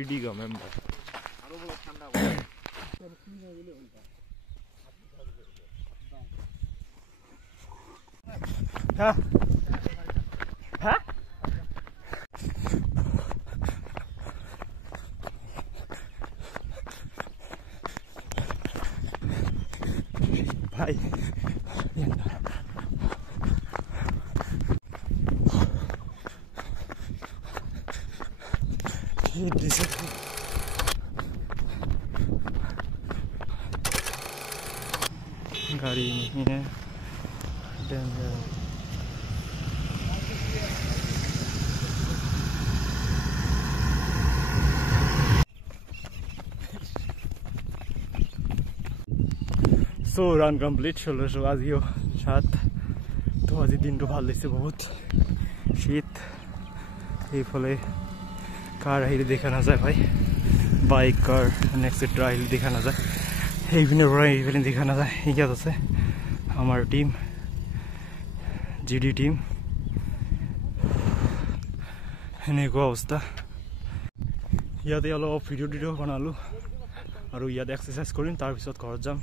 GDD का member हाँ हाँ भाई गाड़ी नहीं है डेंजर सो रन कम्प्लिट षোলশো আজিও 7 তো আজি দিনটো ভাল লাগিছে বহুত শীত এইফালে कार আহিলে দেখা না যায় ভাই বাইক कार এক্সেট্রা আহিলে দেখা না যায় এইপিনে পৰা এইপিনে দেখা না যায় ইয়াত আছে আমাৰ টিম জিডি টিম এনেকুৱা অৱস্থা ইয়াতে অলপ ভিডিঅ' বনালো আৰু ইয়াত এক্সাৰসাইজ কৰিম তাৰ পিছত ঘৰত যাম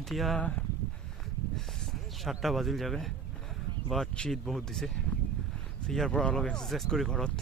এতিয়া 7টা বাজিল যাবে বাট শীত বহুত দিছে ইয়াৰ পৰা অলপ এক্সাৰসাইজ কৰি ঘৰত